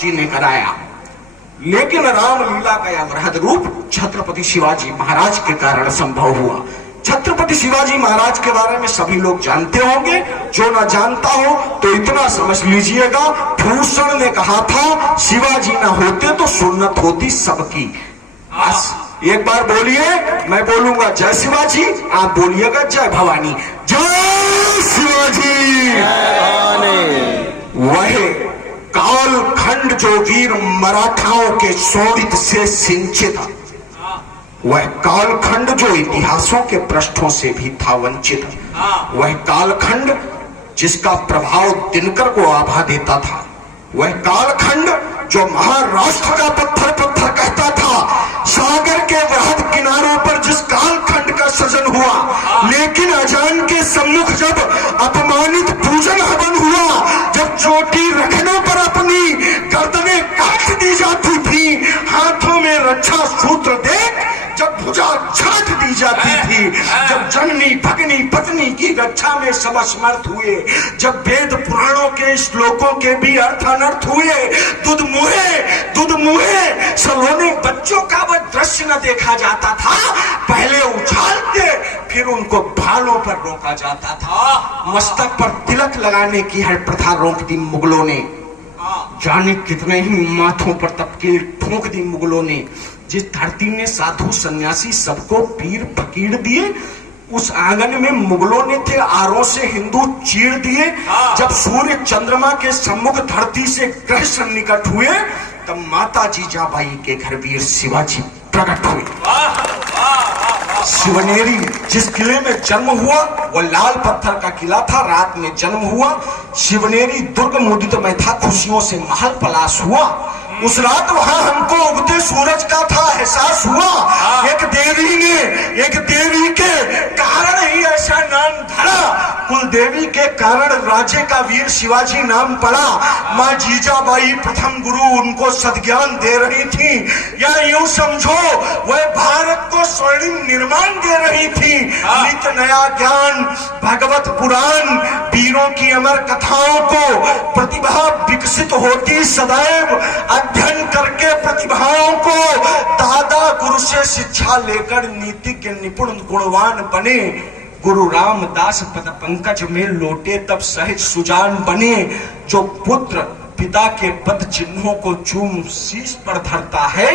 जी ने कराया। लेकिन रामलीला का यह वृहद रूप छत्रपति शिवाजी महाराज के कारण संभव हुआ। छत्रपति शिवाजी महाराज के बारे में सभी लोग जानते होंगे, जो ना जानता हो तो इतना समझ लीजिएगा, भूषण ने कहा था शिवाजी ना होते तो सुन्नत होती सबकी। बस एक बार बोलिए, मैं बोलूंगा जय शिवाजी, आप बोलिएगा जय भवानी। जय शिवाजी। वह काल खंड जो वीर मराठाओं के शोणित से सिंचित, वह कालखंड जो इतिहासों के पृष्ठों से भी था वंचित, वह कालखंड जिसका प्रभाव दिनकर को आभा देता था, वह कालखंड जो महाराष्ट्र का पत्थर पत्थर कहता था, सागर के वृहद किनारों पर जिस कालखंड का सृजन हुआ, लेकिन अजान के सम्मुख जब अपमानित पूजन हवन हुआ, जब चोटी रखने पर अपनी गर्दनें काट दी जाती थी, हाथों में रक्षा सूत्र देख जब भुजा छाट दी जाती थी, जब जननी भगनी पत्नी की रक्षा में सब असमर्थ हुए, जब वेद पुराणों के श्लोकों के भी अर्थ अनर्थ हुए, दूध मुहे सलोने बच्चों का वह दृश्य न देखा जाता था, पहले उछालते फिर उनको भालों पर रोका जाता था। मस्तक पर तिलक लगाने की हर प्रथा रोक दी मुगलों ने, जाने कितने ही माथों पर तपकीर ठोक दी मुगलों ने। जिस धरती ने साधु सन्यासी सबको पीर फकीर दिए, उस आंगन में मुगलों ने थे आरों से हिंदू चीर दिए। जब सूर्य चंद्रमा के सम्मुख धरती से ग्रह सन्निकट हुए, तब माता जीजाबाई के घर वीर शिवाजी प्रकट हुए। शिवनेरी जिस किले में जन्म हुआ, वो लाल पत्थर का किला था, रात में जन्म हुआ। शिवनेरी दुर्ग मुदित में था, खुशियों से महल पलाश हुआ। उस रात वहां हमको उगते सूरज का था एहसास हुआ। एक देवी के कारण ही ऐसा नाम धरा, कुल देवी के कारण राजे का वीर शिवाजी नाम पड़ा। माँ जीजाबाई प्रथम गुरु उनको सद्ज्ञान दे रही थी, या यूं समझो वह भारत को स्वर्णिम निर्माण दे रही थी। नित्य नया ज्ञान, भगवत पुराण, वीरों की अमर कथाओं को प्रतिभा विकसित होती सदैव। अध्ययन करके प्रतिभाओं को दादा गुरु से शिक्षा लेकर नीतिज्ञ निपुण गुणवान बने। गुरु रामदास पद पंकज में लोटे तब सहज सुजान बने। जो पुत्र पिता के पद चिन्हों को चूम शीश पर धरता है,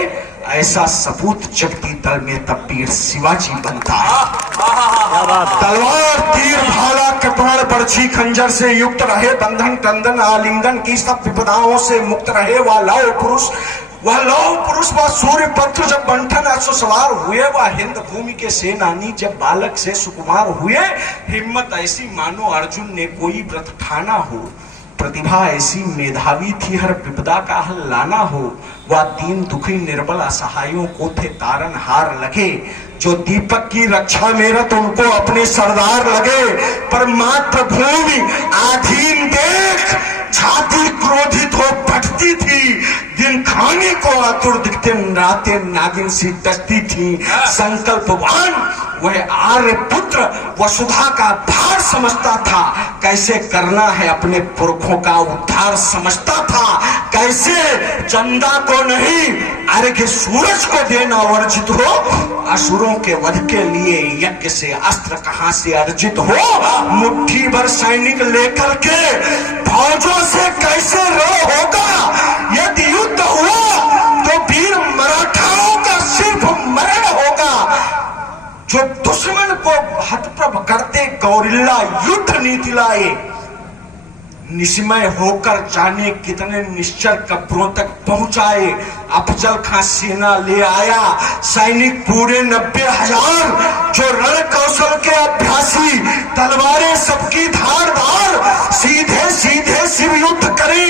ऐसा सपूत जगती दल में तब वीर शिवाजी बनता है। तलवार तीर भाला कृपाण बर्छी खंजर से युक्त रहे, बंधन टंदन आलिंगन की सब विपदाओं से मुक्त रहे। वह लौह पुरुष वह सूर्य पत्र जब बंठन अश्वसवार हुए, वह हिंद भूमि के सेनानी जब बालक से सुकुमार हुए। हिम्मत ऐसी मानो अर्जुन ने कोई व्रत ठाना हो, प्रतिभा ऐसी मेधावी थी हर विपदा का हल लाना हो। वह दीन दुखी निर्बल असहायों को थे तारन हार लगे। जो दीपक की रक्षा में रत उनको अपने सरदार लगे। पर मातृभूमि आधीन देख छाती क्रोधित हो फटती थी। दिन खाने को आतुर दिखते रातें नागिन सी डसती थी। संकल्पवान वह आर्य पुत्र वसुधा का भार समझता था। कैसे करना है अपने पुरखों का उद्धार समझता था। कैसे चंदा को नहीं अर्घ्य सूरज को देना वर्जित हो। असुरों के वध के लिए यज्ञ से अस्त्र कहां से अर्जित हो। मुट्ठी भर सैनिक लेकर के फौजों से कैसे रो होगा। यदि युद्ध हुआ तो वीर मराठाओं का सिर्फ मरण होगा। जो दुश्मन को हतप्रभ करते गौरिल्ला युद्ध नीति लाए। निस्मय होकर जाने कितने निश्चर कब्रों तक पहुंचाए। अफजल खां सेना ले आया सैनिक पूरे 90,000। जो रण कौशल के अभ्यासी, तलवारें सबकी धारदार। सीधे सीधे शिव युद्ध करे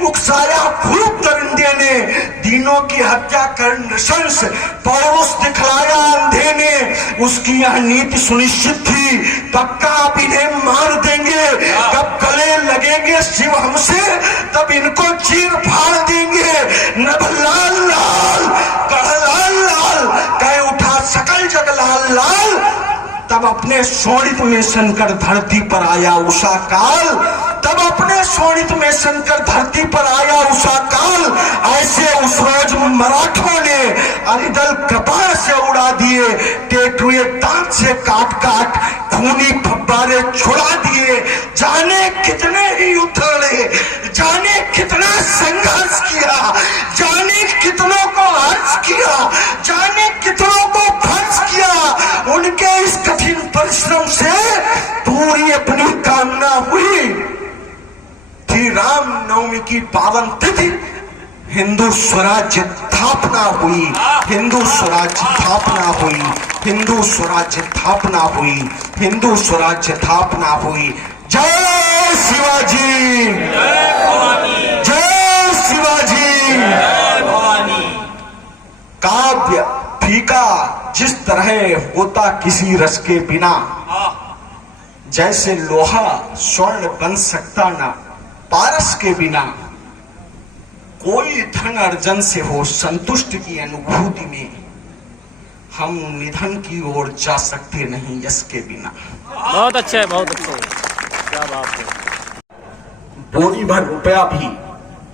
उकसाया खूब दरिंदे ने। दीनों की हत्या कर नृशंस पौरुष दिखलाया अंधे ने। उसकी यह नीति सुनिश्चित थी, पक्का अब इन्हें मार देंगे। कब गले लगेंगे शिव हमसे, तब इनको चीर फाड़ देंगे। नभ लाल लाल कढ़ लाल लाल कह उठा सकल जग लाल लाल। तब अपने शोणित में शंकर धरती पर आया उषा काल। तब अपने शोणित में शंकर धरती पर आया उषा काल। मराठों ने अरिदल कपार से उड़ा दिए, टेटुए दांत से काट काट खूनी फब्बारे छुड़ा दिए। जाने कितने ही युद्ध लड़े, जाने कितना संघर्ष किया, जाने कितनों को हर्ष किया, जाने कितनों को ध्वंस किया। उनके इस कठिन परिश्रम से पूरी अपनी कामना हुई थी। राम नवमी की पावन तिथि हिंदू स्वराज्य स्थापना हुई, हिंदू स्वराज्य स्थापना हुई, हिंदू स्वराज्य स्थापना हुई, हिंदू स्वराज्य स्थापना हुई। जय शिवाजी, जय शिवाजी। काव्य फीका जिस तरह होता किसी रस के बिना, जैसे लोहा स्वर्ण बन सकता ना पारस के बिना। कोई धन अर्जन से हो संतुष्ट की अनुभूति में, हम निधन की ओर जा सकते नहीं यश के बिना। बहुत अच्छा है, बहुत अच्छा है, क्या बात है। बोरी भर रुपया भी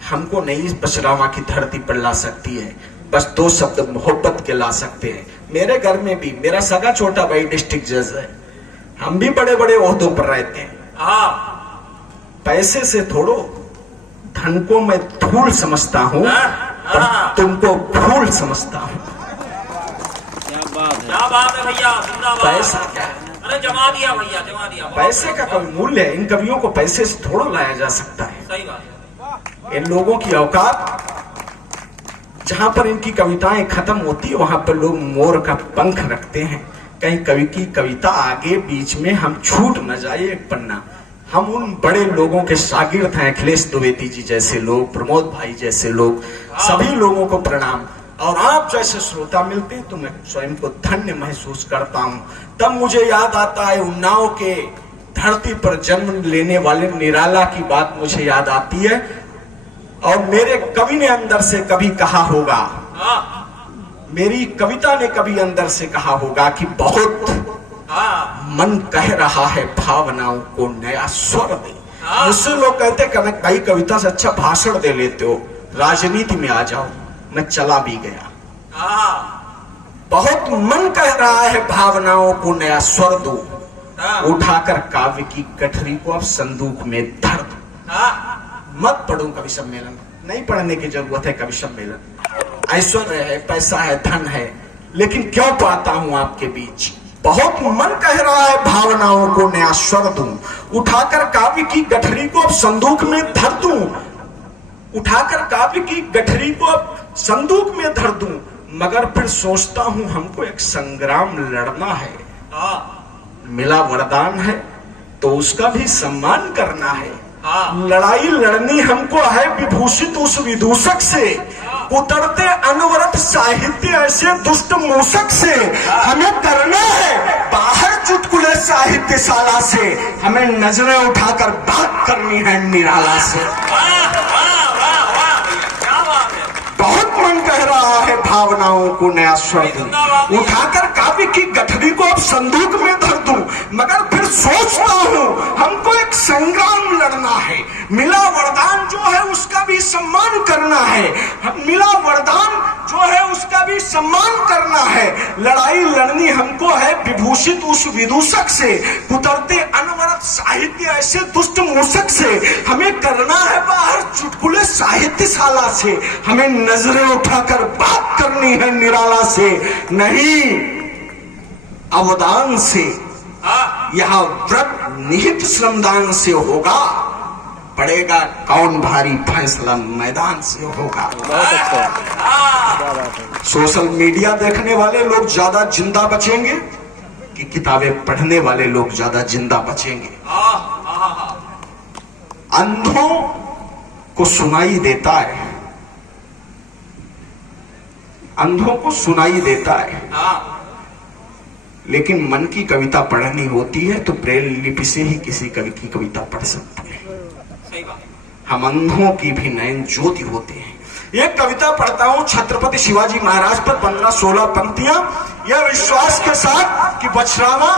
हमको नई पचरावा की धरती पर ला सकती है, बस दो शब्द मोहब्बत के ला सकते हैं। मेरे घर में भी मेरा सगा छोटा भाई डिस्ट्रिक्ट जज है, हम भी बड़े बड़े ओहदों पर रहते हैं। पैसे से थोड़ो, धन को मैं धूल समझता हूँ पर तुमको फूल समझता हूँ। क्या बात है भैया, पैसा क्या है? अरे जमा दिया भैया, जमा दिया। पैसे का कोई मूल्य है? इन कवियों को पैसे से थोड़ा लाया जा सकता है। सही बात है। इन लोगों की औकात, जहां पर इनकी कविताएं खत्म होती है वहां पर लोग मोर का पंख रखते हैं। कहीं कवि की कविता आगे बीच में हम छूट न जाए एक पन्ना। हम उन बड़े लोगों के शागिर्द हैं, अखिलेश द्विवेदी जी जैसे लोग, प्रमोद भाई जैसे लोग, सभी लोगों को प्रणाम। और आप जैसे श्रोता मिलते हैं तो मैं स्वयं को धन्य महसूस करता हूं। तब मुझे याद आता है उन्नाव के धरती पर जन्म लेने वाले निराला की बात मुझे याद आती है। और मेरे कवि ने अंदर से कभी कहा होगा, मेरी कविता ने कभी अंदर से कहा होगा कि बहुत मन कह रहा है भावनाओं को नया स्वर दे। मुझसे लोग कहते कि मैं कई कविता से अच्छा भाषण दे लेते हो, राजनीति में आ जाओ। मैं चला भी गया। बहुत मन कह रहा है भावनाओं को नया स्वर दो, उठाकर काव्य की गठरी को अब संदूक में धर दो। मत पढ़ो कवि सम्मेलन, नहीं पढ़ने की जरूरत है कवि सम्मेलन। ऐश्वर्य है, पैसा है, धन है, लेकिन क्यों पाता हूं आपके बीच। बहुत मन कह रहा है भावनाओं को नया स्वर दूं, उठाकर काव्य की गठरी को अब संदूक में धर दूं, उठाकर काव्य की गठरी को अब संदूक में धर दूं। मगर फिर सोचता हूं हमको एक संग्राम लड़ना है। मिला वरदान है तो उसका भी सम्मान करना है। लड़ाई लड़नी हमको है विभूषित उस विदूषक से, उतरते अनवरत साहित्य ऐसे दुष्ट मूषक से। हमें करना है बाहर चुटकुले साहित्यशाला से, हमें नजरें उठाकर बात करनी है निराला से। बहुत मन कह रहा है भावनाओं को नया स्वर दूं, उठाकर काव्य की गठरी को अब संदूक में धर दूं। मगर फिर सोचता हूं हमको एक संग्राम लड़ना है। मिला वरदान जो है उसका भी सम्मान करना है, मिला वरदान जो है उसका भी सम्मान करना है। लड़ाई लड़नी हमको है विभूषित उस विदूषक से, उतरते अनवरत साहित्य ऐसे दुष्ट मूषक से। हमें करना है बाहर चुटकुले साहित्यशाला से, हमें नजरें उठाकर बात करनी है निराला से, नहीं अवदान से। यह व्रत निहित श्रमदान से होगा, पड़ेगा कौन भारी फैसला मैदान से होगा। सोशल मीडिया देखने वाले लोग ज्यादा जिंदा बचेंगे कि किताबें पढ़ने वाले लोग ज्यादा जिंदा बचेंगे। अंधों को सुनाई देता है, अंधों को सुनाई देता है, लेकिन मन की कविता पढ़नी होती है तो ब्रेल लिपि से ही किसी कवि की कविता पढ़ सकते हैं। हम अंधों की भी नयन ज्योति होते हैं। एक कविता पढ़ता हूं छत्रपति शिवाजी महाराज पर, 15-16 पंक्तियां, यह विश्वास के साथ कि बछरावा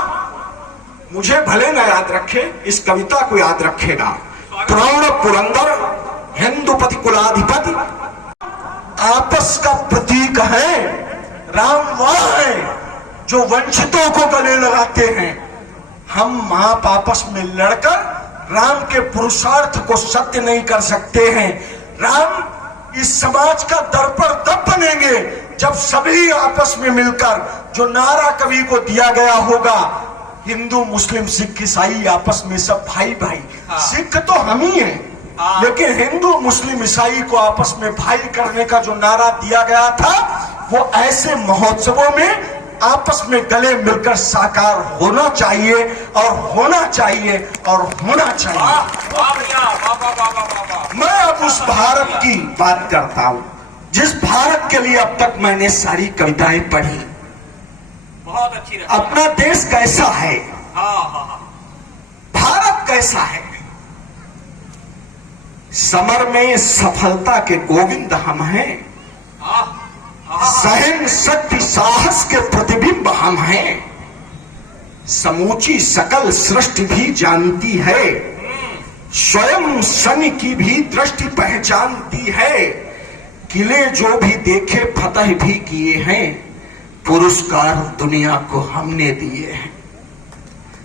मुझे भले न याद रखे, इस कविता को याद रखेगा। प्रौढ़ पुरंदर हिंदुपति कुलाधिपति आपस का प्रतीक है। राम वह है जो वंचितों को गले लगाते हैं। हम आप आपस में लड़कर राम के पुरुषार्थ को सत्य नहीं कर सकते हैं। राम इस समाज का दर्पण तब बनेंगे जब सभी आपस में मिलकर, जो नारा कवि को दिया गया होगा, हिंदू मुस्लिम सिख ईसाई आपस में सब भाई भाई। सिख तो हम ही हैं, लेकिन हिंदू मुस्लिम ईसाई को आपस में भाई करने का जो नारा दिया गया था, वो ऐसे महोत्सवों में आपस में गले मिलकर साकार होना चाहिए और होना चाहिए और होना चाहिए। मैं अब उस भारत की बात करता हूं जिस भारत के लिए अब तक मैंने सारी कविताएं पढ़ी। बहुत अच्छी। अपना देश कैसा है, भारत कैसा है। समर में सफलता के गोविंद हम हैं, सहन शक्ति साहस के प्रतिबिंब हम हैं। समूची सकल सृष्टि भी जानती है, स्वयं शनि की भी दृष्टि पहचानती है। किले जो भी देखे फतह भी किए हैं, पुरस्कार दुनिया को हमने दिए हैं।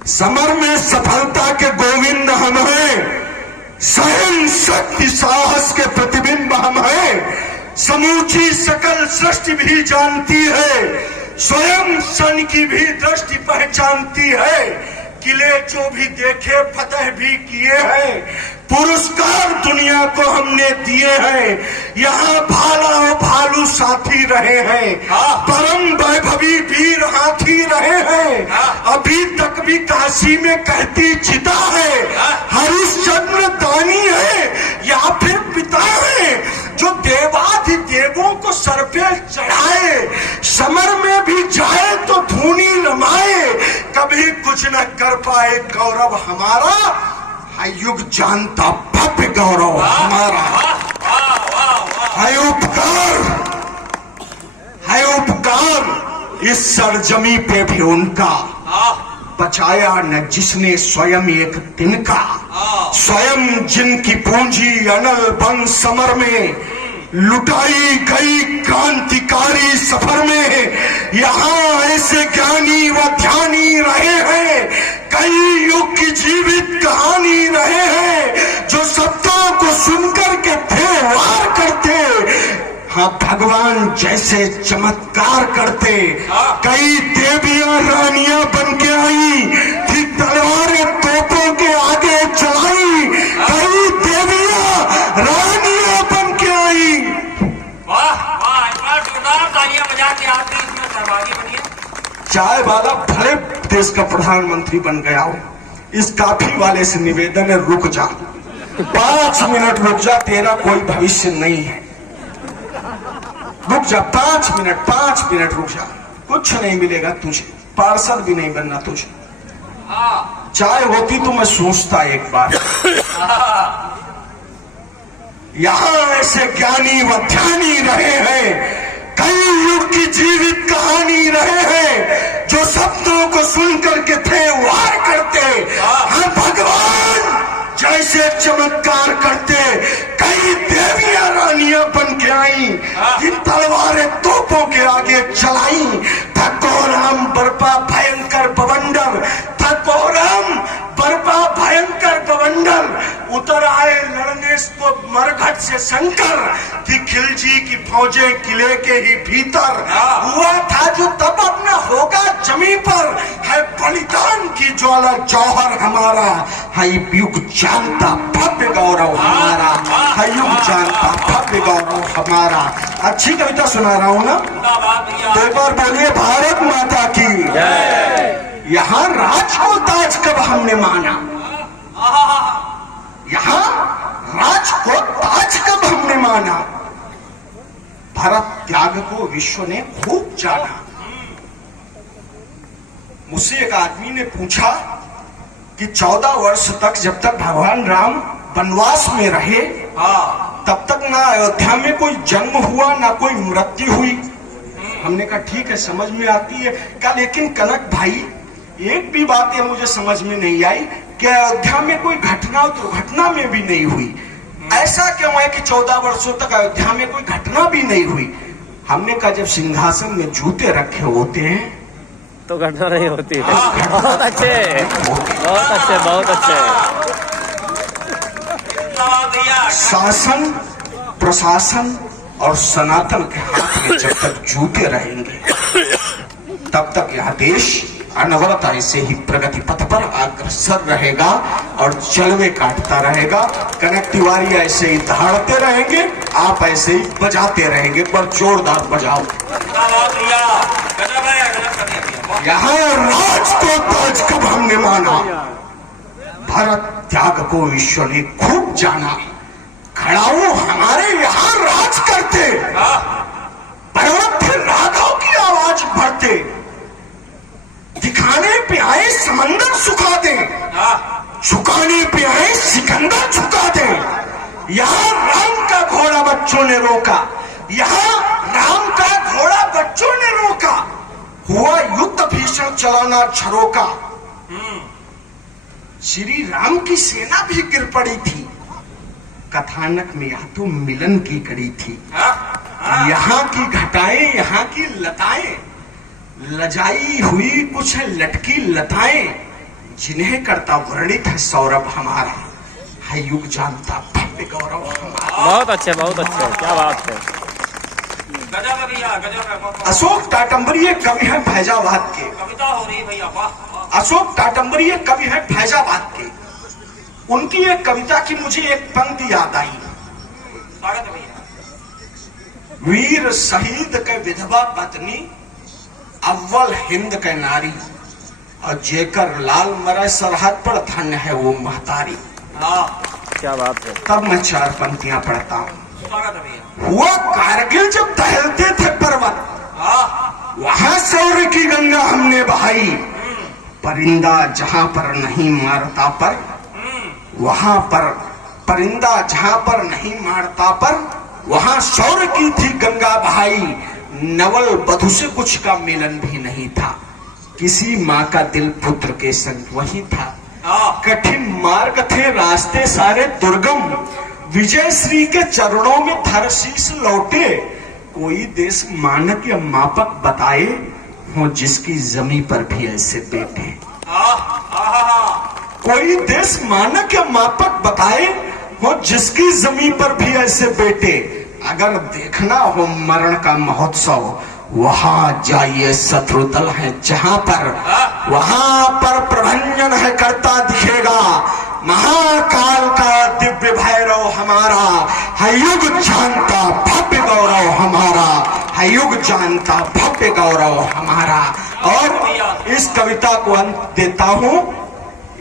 समर में सफलता के गोविंद हम हैं, सहन शक्ति साहस के प्रतिबिंब हम हैं। समूची सकल सृष्टि भी जानती है, स्वयं सन की भी दृष्टि पहचानती है। किले जो भी देखे फतह भी किए हैं, पुरस्कार दुनिया को हमने दिए हैं। यहाँ भाला और भालू साथी रहे हैं, परम वैभवी वीर हाथी रहे हैं। अभी तक भी काशी में कहती चिता है, हरिश्चंद्र दानी है या फिर पिता है, जो देवाधिदेवों को सर पे चढ़ाए। समर में भी जाए तो धूनी रमाए, कभी कुछ न कर पाए गौरव हमारा, है युग जानता भव्य गौरव हमारा। है उपकार इस सरजमी पे भी उनका, बचाया न जिसने स्वयं एक तिनका। स्वयं जिनकी पूंजी अनल बन समर में, लुटाई गई क्रांतिकारी सफर में। यहाँ ऐसे ज्ञानी व ध्यानी रहे हैं, कई युग की जीवित कहानी रहे हैं, जो शब्दों को सुनकर के थे वार करते। हाँ, भगवान जैसे चमत्कार करते। कई देवियां रानियां बन के आई थी, तलवारें तोपों के आगे चलाई। कई देवियां रानियां बन के आई। चाय वाला भले देश का प्रधानमंत्री बन गया हो, इस काफी वाले से निवेदन है, रुक जा, 5 मिनट रुक जा, तेरा कोई भविष्य नहीं है। रुक जा, 5 मिनट रुक जा, कुछ नहीं मिलेगा तुझे, पार्षद भी नहीं बनना तुझे। चाय होती तो मैं सोचता एक बार। यहाँ ऐसे ज्ञानी व ध्यानी रहे हैं, कई युग की जीवित कहानी रहे हैं, जो शब्दों को सुनकर के थे वार करते। हम भगवान जैसे चमत्कार करते। कई देवियां रानियां बन के आई, जिन तलवारें तोपों के आगे चलाई। ठकोराम बरपा भयंकर बवंडर, ठकोराम बरपा भयंकर बवंडर। उतर आए लड़ने को मरघट से शंकर, थी खिलजी की फौजें किले के ही भीतर। हुआ था जो तब अब न होगा जमी पर, है बलिदान की ज्वाला जौहर हमारा। है युग जानता भव्य गौरव हमारा, है युग जानता भव्य गौरव हमारा। अच्छी कविता सुना रहा हूँ ना, तो एक बार बोलिए भारत माता की। यहाँ राज को ताज कब हमने माना, यहाँ राज को ताज कब हमने माना। भरत त्याग को विश्व ने खूब जाना। मुझसे एक आदमी ने पूछा कि 14 वर्ष तक जब तक भगवान राम वनवास में रहे, तब तक ना अयोध्या में कोई जन्म हुआ ना कोई मृत्यु हुई। हमने कहा ठीक है, समझ में आती है। कहा लेकिन कनक भाई, एक भी बात है मुझे समझ में नहीं आई कि अयोध्या में कोई घटना दुर्घटना में भी नहीं हुई। ऐसा क्यों है कि 14 वर्षों तक अयोध्या में कोई घटना भी नहीं हुई। हमने कहा जब सिंहासन में जूते रखे होते हैं तो घटना नहीं होती। बहुत अच्छे, बहुत अच्छे, बहुत अच्छे। शासन, प्रशासन और सनातन के हाथ में जब तक जूते रहेंगे तब तक यह देश अनवरत ऐसे ही प्रगति पथ पर अग्रसर रहेगा और जलवे काटता रहेगा। कनक तिवारी ऐसे ही दहाड़ते रहेंगे, आप ऐसे ही बजाते रहेंगे, पर जोरदार बजाओ। यहाँ राज को ताज कब हमने माना, भारत त्याग को ईश्वर ने खूब जाना। खड़ाऊ हमारे यहाँ राज करते, पर्वत थे राघव की आवाज भरते, दिखाने पे आए समंदर सुखा दे, झुकाने पे आए सिकंदर झुका दे। यहाँ राम का घोड़ा बच्चों ने रोका, यहाँ राम का घोड़ा बच्चों ने रोका। हुआ युद्ध भीषण चलाना झरोका, श्री राम की सेना भी गिर पड़ी थी। कथानक में यह तो मिलन की कड़ी थी। यहाँ की घटाएं, यहाँ की लताएं, लजाई हुई कुछ लटकी लताएं, जिन्हें करता वर्णित है सौरभ हमारा, है युग जानता भव्य गौरव हमारा। बहुत अच्छे, बहुत अच्छे, क्या बात है। अशोक टाटम्बरीय कवि है फैजाबाद के। कविता हो रही भैया, वाह। अशोक टाटम्बरीय कवि है फैजाबाद के। उनकी एक कविता की मुझे एक पंक्ति याद आई। स्वागत है भैया। वीर शहीद के विधवा पत्नी, अव्वल हिंद के नारी, और जेकर लाल मरे सरहद पर धन्य है वो महतारी। क्या बात है। तब मैं चार पंक्तियां पढ़ता हूँ। स्वागत है भैया। हुआ कारगिल जब टहलते थे पर्वत, वहां शौर्य की गंगा हमने बहाई। परिंदा जहां पर नहीं मारता पर, वहां पर परिंदा जहां पर नहीं मारता पर, वहां शौर्य की थी गंगा बहाई। नवल वधु से कुछ का मिलन भी नहीं था, किसी माँ का दिल पुत्र के संग वही था। कठिन मार्ग थे रास्ते सारे दुर्गम, विजय श्री के चरणों में थर शीश लौटे। कोई देश मानक या मापक बताए हो जिसकी जमी पर भी ऐसे बेटे। कोई देश मानक या मापक बताए हो जिसकी जमी पर भी ऐसे बेटे। अगर देखना हो मरण का महोत्सव, वहां जाइए, शत्रु दल है जहां पर, वहां पर प्रभंजन है करता दिखेगा। महाकाल का दिव्य भैरव हमारा, है युग जानता भव्य गौरव हमारा, है युग जानता भव्य गौरव हमारा। और इस कविता को अंत देता हूं।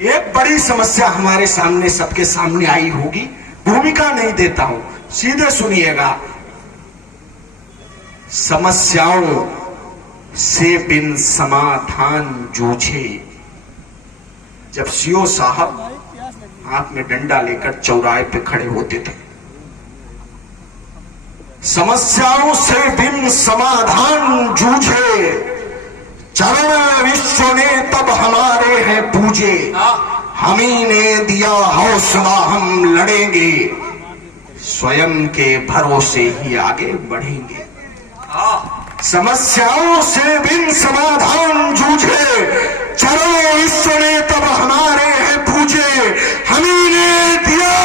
एक बड़ी समस्या हमारे सामने, सबके सामने आई होगी, भूमिका नहीं देता हूं, सीधे सुनिएगा। समस्याओं से बिन समाधान जूझे। जब सीओ साहब हाथ में डंडा लेकर चौराहे पे खड़े होते थे, समस्याओं से बिन समाधान जूझे, चरण विश्व ने तब हमारे हैं पूजे। हमी ने दिया हौसला, हम लड़ेंगे, स्वयं के भरोसे ही आगे बढ़ेंगे। समस्याओं से बिन समाधान जूझे, चरण विश्व ने तब हमारे हैं पूजे। हमी ने दिया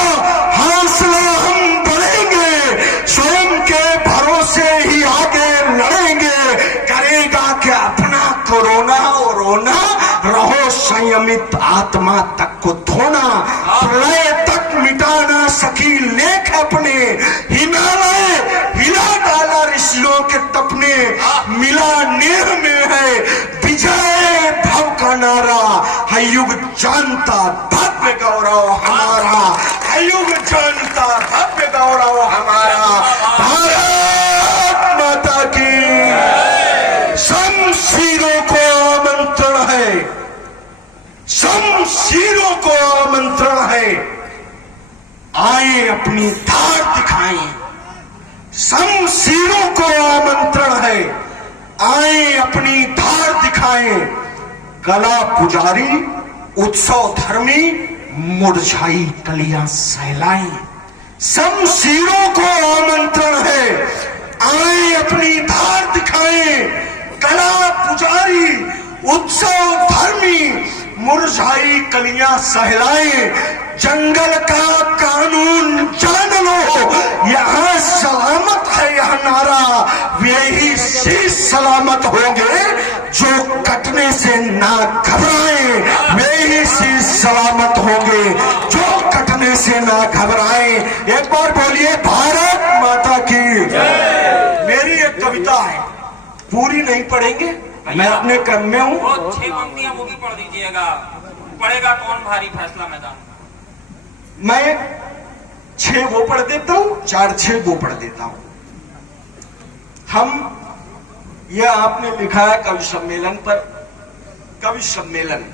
हौसला, हम बढ़ेंगे, स्वयं के भरोसे ही आगे लड़ेंगे। करेगा क्या अपना कोरोना और रोना, रहो संयमित आत्मा तक को धोना। प्रलय तक मिटा ना सकी लेख अपने, हिमालय हिला डाला ऋषियों के तपने। मिला नेह में है विजय भव का नारा, है युग जानता भव्य गौरव हमारा, है युग जानता भव्य गौरव हमारा। भारत माता की शमशीरों को आमंत्रण है, शमशीरों को आमंत्रण है, आए अपनी धार दिखाएं। शमशीरों को आमंत्रण है, आए अपनी धार दिखाएं। कला पुजारी उत्सव धर्मी, मुरझाई कलियां सहलाएं। शमशीरों को आमंत्रण है, अपनी धार दिखाएं, कला पुजारी उत्सव धर्मी मुरझाई कलियां सहलाएं, जंगल का कानून जान लो, यहाँ सलामत है यह नारा, वे ही शीश सलामत होंगे जो कटने से ना घबराएं, वे ही शीश सलामत होंगे जो कटने से ना घबराएं। एक बार बोलिए भारत माता की। मेरी एक कविता है, पूरी नहीं पढ़ेंगे, मैं अपने क्रम में हूँ। वो 6 पंक्तियां वो भी पढ़ दीजिएगा, पढ़ेगा कौन भारी फैसला मैदान। मैं 6 वो पढ़ देता हूँ, 4-6 वो पढ़ देता हूँ। हम यह आपने लिखा है कवि सम्मेलन पर, कवि सम्मेलन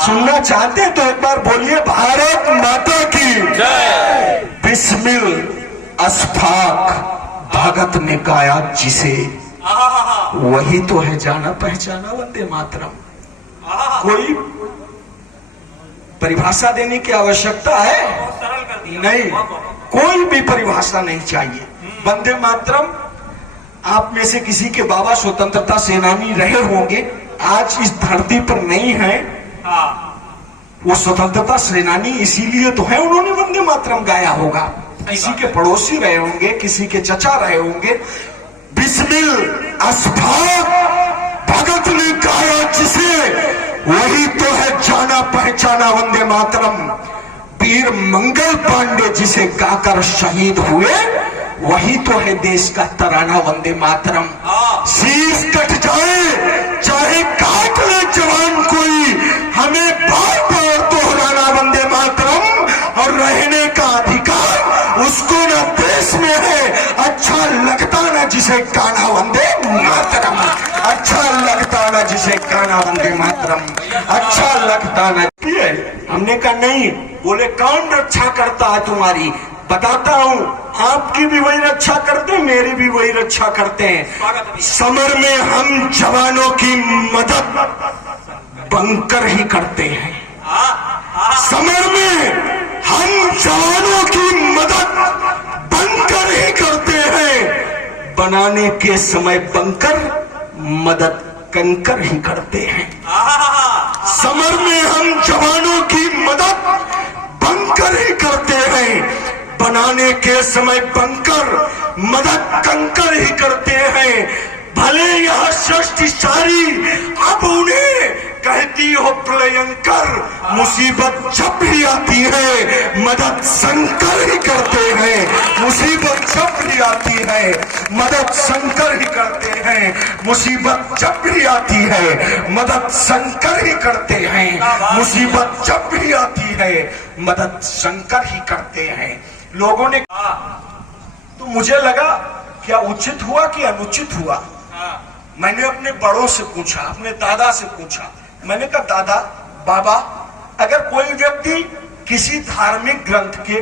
सुनना चाहते हैं तो एक बार बोलिए भारत माता की जय। बिस्मिल अस्फाक भगत ने गाया जिसे, वही तो है जाना पहचाना वंदे मातरम। कोई परिभाषा देने की आवश्यकता है बहुत सरल कर दिया। नहीं, कोई भी परिभाषा नहीं चाहिए। वंदे मातरम, आप में से किसी के बाबा स्वतंत्रता सेनानी रहे होंगे, आज इस धरती पर नहीं है। वो स्वतंत्रता सेनानी इसीलिए तो है, उन्होंने वंदे मातरम गाया होगा। किसी के पड़ोसी रहे होंगे, किसी के चचा रहे होंगे। बिस्मिल अस्फाक भगत ने गाया जिसे, वही तो है जाना पहचाना वंदे मातरम। वीर मंगल पांडे जिसे गाकर शहीद हुए, वही तो है देश का तराना वंदे मातरम। शीश कट जाए चाहे काट ले जवान कोई, हमें बार बार दोहराना वंदे मातरम। और रहने का अधिकार उसको न देश में है, अच्छा लगता न जिसे गाना वंदे मातरम, अच्छा लगता न जिसे गाना वंदे मातरम, अच्छा लगता न। हमने कहा नहीं, बोले कौन रक्षा करता है तुम्हारी, बताता हूँ, आपकी भी वही रक्षा करते हैं, मेरी भी वही रक्षा करते हैं। समर में हम जवानों की मदद बनकर ही करते हैं, समर में हम जवानों की मदद बनकर ही करते हैं, बनाने के समय बनकर मदद कंकर ही करते हैं। समर में हम जवानों की मदद बनकर ही करते हैं, बनाने के समय बनकर मदद कंकर ही करते हैं। भले यह सृष्टि सारी अब उन्हें कहती हो प्रलयंकर, मुसीबत जब भी आती है मदद शंकर ही करते हैं, मुसीबत जब भी आती है मदद शंकर ही करते हैं, मुसीबत जब भी आती है मदद शंकर ही करते हैं, मुसीबत जब भी आती है मदद शंकर ही करते हैं। लोगों ने कहा तो मुझे लगा क्या उचित हुआ कि अनुचित हुआ। मैंने अपने बड़ों से पूछा, अपने दादा से पूछा, मैंने कहा दादा बाबा, अगर कोई व्यक्ति किसी धार्मिक ग्रंथ के,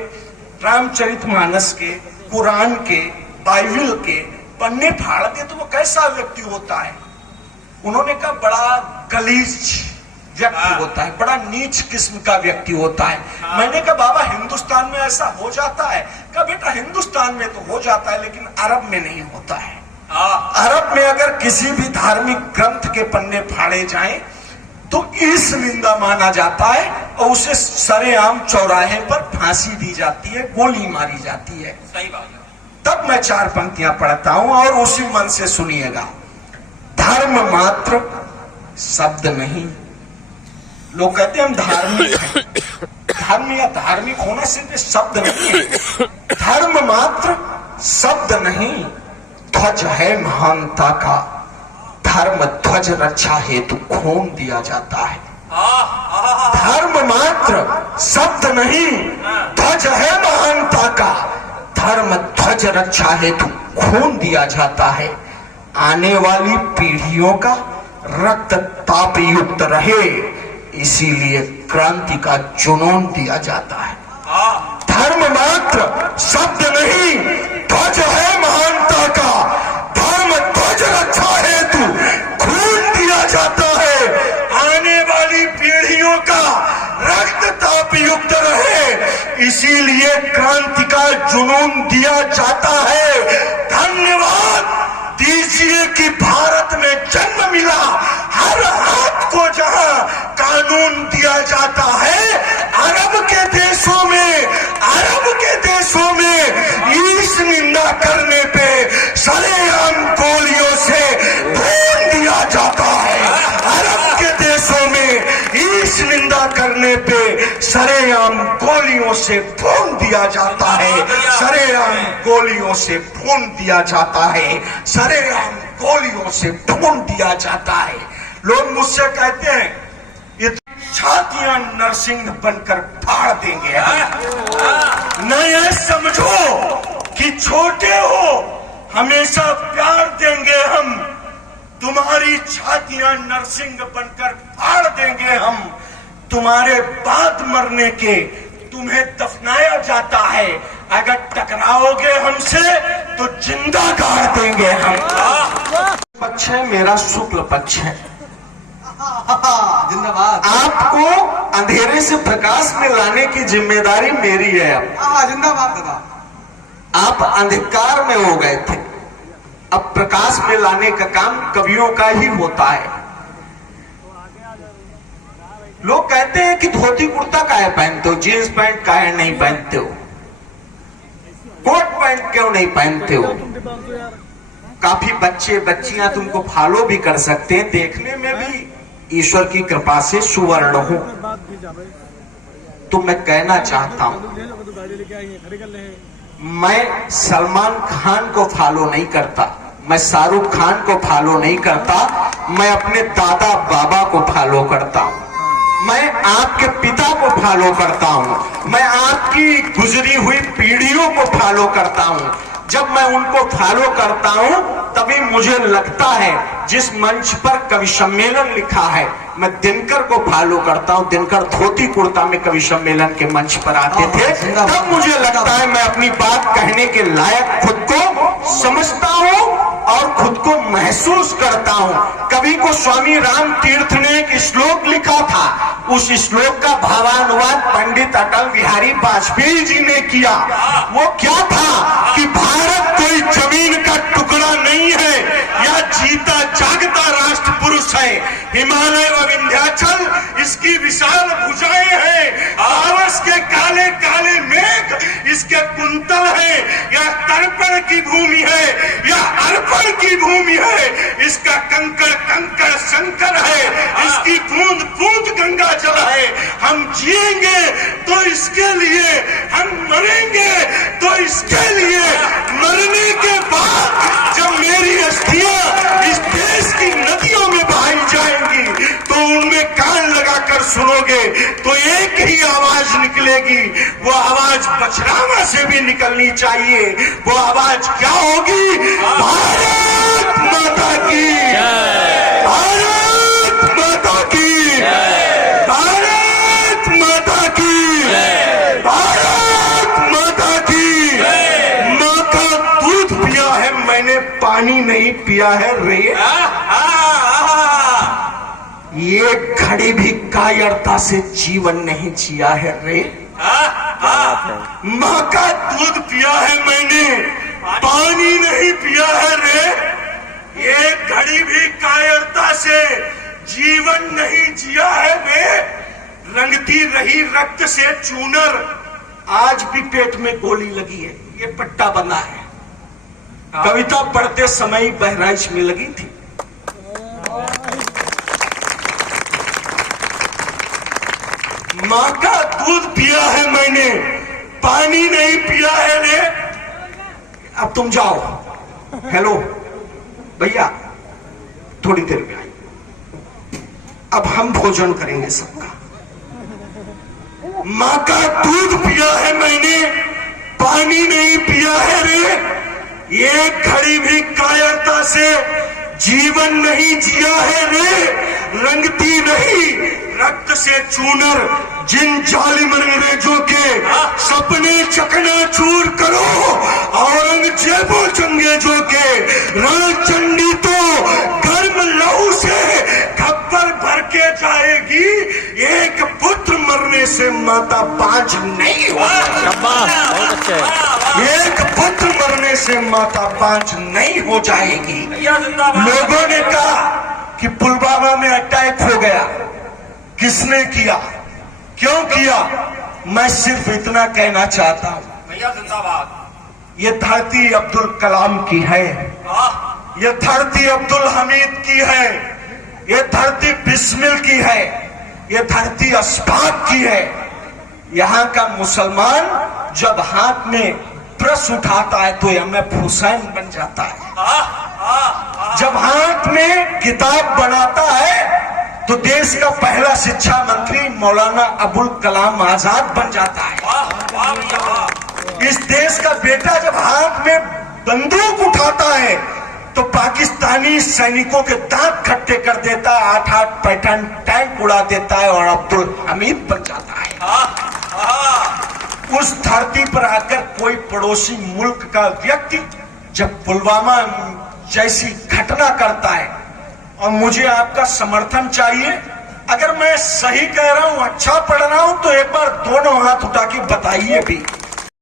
रामचरितमानस के, कुरान के, बाइबल के पन्ने फाड़ दे तो वो कैसा व्यक्ति होता है। उन्होंने कहा बड़ा गलीज व्यक्ति होता है, बड़ा नीच किस्म का व्यक्ति होता है। मैंने कहा बाबा हिंदुस्तान में ऐसा हो जाता है? कहा बेटा हिंदुस्तान में तो हो जाता है लेकिन अरब में नहीं होता है। अरब में अगर किसी भी धार्मिक ग्रंथ के पन्ने फाड़े जाएं तो इस निंदा माना जाता है और उसे सरेआम चौराहे पर फांसी दी जाती है, गोली मारी जाती है। सही बात है। तब मैं 4 पंक्तियां पढ़ता हूं और उसी मन से सुनिएगा। धर्म मात्र शब्द नहीं। लोग कहते हैं हम धार्मिक हैं, धर्म या धार्मिक होना सिर्फ शब्द नहीं है। धर्म मात्र शब्द नहीं, ध्वज है महानता का, धर्म ध्वज रक्षा हेतु खून दिया जाता है। धर्म मात्र शब्द नहीं, ध्वज है महानता का, धर्म ध्वज रक्षा हेतु खून दिया जाता है। आने वाली पीढ़ियों का रक्त ताप युक्त रहे, इसीलिए क्रांति का जुनून दिया जाता है। धर्म मात्र शब्द नहीं, ध्वज है महानता का, धर्म ध्वज रक्षा हेतु खून दिया जाता है। आने वाली पीढ़ियों का रक्त ताप युक्त रहे, इसीलिए क्रांति का जुनून दिया जाता है। धन्यवाद दीजिए कि भारत में जन्म मिला। हर हाथ को जहां कानून दिया जाता है, अरब के देशों में ईश निंदा करने पे सरेआम गोलियों से भून दिया जाता है। अरब के देशों में ईश निंदा करने पे सरेआम गोलियों से भून दिया जाता है। सरेआम गोलियों से भून दिया जाता है। सरेआम गोलियों से भून दिया जाता है। लोग मुझसे कहते हैं ये छातियां नरसिंह बनकर फाड़ देंगे। न ये समझो कि छोटे हो, हमेशा प्यार देंगे हम। तुम्हारी छातियां नरसिंह बनकर फाड़ देंगे हम। तुम्हारे बाद मरने के तुम्हें दफनाया जाता है। अगर टकराओगे हमसे तो जिंदा गाड़ देंगे हम। पक्ष है मेरा, शुक्ल पक्ष है। जिंदाबाद। आपको अंधेरे से प्रकाश में लाने की जिम्मेदारी मेरी है। अब जिंदाबाद दादा। आप अंधकार में हो गए थे, अब प्रकाश में लाने का काम कवियों का ही होता है। लोग कहते हैं कि धोती कुर्ता काहे पहनते हो, जींस पैंट काहे नहीं पहनते हो, कोट पैंट क्यों नहीं पहनते हो। काफी बच्चे बच्चियां तुमको फॉलो भी कर सकते हैं, देखने में भी ईश्वर की कृपा से सुवर्ण हो। तो मैं कहना चाहता हूं, मैं सलमान खान को फॉलो नहीं करता, मैं शाहरुख खान को फॉलो नहीं करता, मैं अपने दादा बाबा को फॉलो करता हूं। मैं आपके पिता को फॉलो करता हूं। मैं आपकी गुजरी हुई पीढ़ियों को फॉलो करता हूं। जब मैं उनको फॉलो करता हूं तभी मुझे लगता है, जिस मंच पर कवि सम्मेलन लिखा है, मैं दिनकर को फॉलो करता हूं। दिनकर धोती कुर्ता में कवि सम्मेलन के मंच पर आते थे, तब मुझे लगता है मैं अपनी बात कहने के लायक खुद को समझता हूं और खुद को महसूस करता हूं। कवि को स्वामी राम तीर्थ ने एक श्लोक लिखा था, उस श्लोक का भावानुवाद पंडित अटल बिहारी वाजपेयी जी ने किया। वो क्या था कि भारत कोई जमीन का टुकड़ा नहीं है या जीता जागता राष्ट्र पुरुष है। हिमालय व विंध्याचल इसकी विशाल भुजाएं हैं, पारस के काले काले मेघ इसके कुंतल है, या तर्पण की भूमि है या अर्पण की भूमि है। इसका कंकड़ कंकड़ शंकर है, इसकी बूंद बूंद गंगा जल है। हम जिएंगे तो इसके लिए, हम मरेंगे तो इसके लिए। मरने के बाद जब मेरी अस्थियां इस देश की नदियों में बहाई जाएंगी तो उनमें कान लगाकर सुनोगे तो एक ही आवाज निकलेगी। वो आवाज बछरावा से भी निकलनी चाहिए। वो आवाज क्या होगी? भारत माता की, भारत माता की, भारत माता की, भारत माता की। माँ का दूध पिया है मैंने, पानी नहीं पिया है रे। ये घड़ी भी कायरता से जीवन नहीं जिया है रे। माँ का दूध पिया है मैंने, पानी नहीं पिया है रे। ये घड़ी भी कायरता से जीवन नहीं जिया है रे। रंगती रही रक्त से चूनर, आज भी पेट में गोली लगी है। ये पट्टा बना है, कविता पढ़ते समय बहराइच में लगी थी। माँ का दूध पिया है मैंने, पानी नहीं पिया है रे। अब तुम जाओ। हेलो भैया, थोड़ी देर में आइए, अब हम भोजन करेंगे सबका। माँ का दूध पिया है मैंने, पानी नहीं पिया है रे। ये घड़ी भी कायरता से जीवन नहीं जिया है रे। रंगती नहीं रक्त से चूनर जिन जालिम अंग्रेजों के सपने चकनाचूर करो। औरंगजेबो चंगेजों के रण चंडी तो गर्म लहू से खप्पर भर के जाएगी। एक पुत्र मरने मरने से माता बांझ नहीं हो जाएगी। शाबाश, बहुत अच्छे। एक पुत्र मरने से माता बांझ नहीं हो जाएगी। भैया जिंदाबाद। लोगों ने कहा कि पुलवामा में अटैक हो गया, किसने किया, क्यों किया? मैं सिर्फ इतना कहना चाहता हूं, भैया जिंदाबाद। ये धरती अब्दुल कलाम की है, ये धरती अब्दुल हमीद की है, ये धरती बिस्मिल की है, ये धरती अस्बाब की है। यहाँ का मुसलमान जब हाथ में ब्रश उठाता है तो एमएफ हुसैन बन जाता है। जब हाथ में किताब बनाता है तो देश का पहला शिक्षा मंत्री मौलाना अबुल कलाम आजाद बन जाता है। वाह भैया वाह। इस देश का बेटा जब हाथ में बंदूक उठाता है तो पाकिस्तानी सैनिकों के दांत खट्टे कर देता है, 8-8 पैटर्न टैंक उड़ा देता है और अब्दुल हमीद बन जाता है। उस धरती पर आकर कोई पड़ोसी मुल्क का व्यक्ति जब पुलवामा जैसी घटना करता है, और मुझे आपका समर्थन चाहिए, अगर मैं सही कह रहा हूं, अच्छा पढ़ रहा हूं तो एक बार दोनों हाथ उठा के बताइए भी।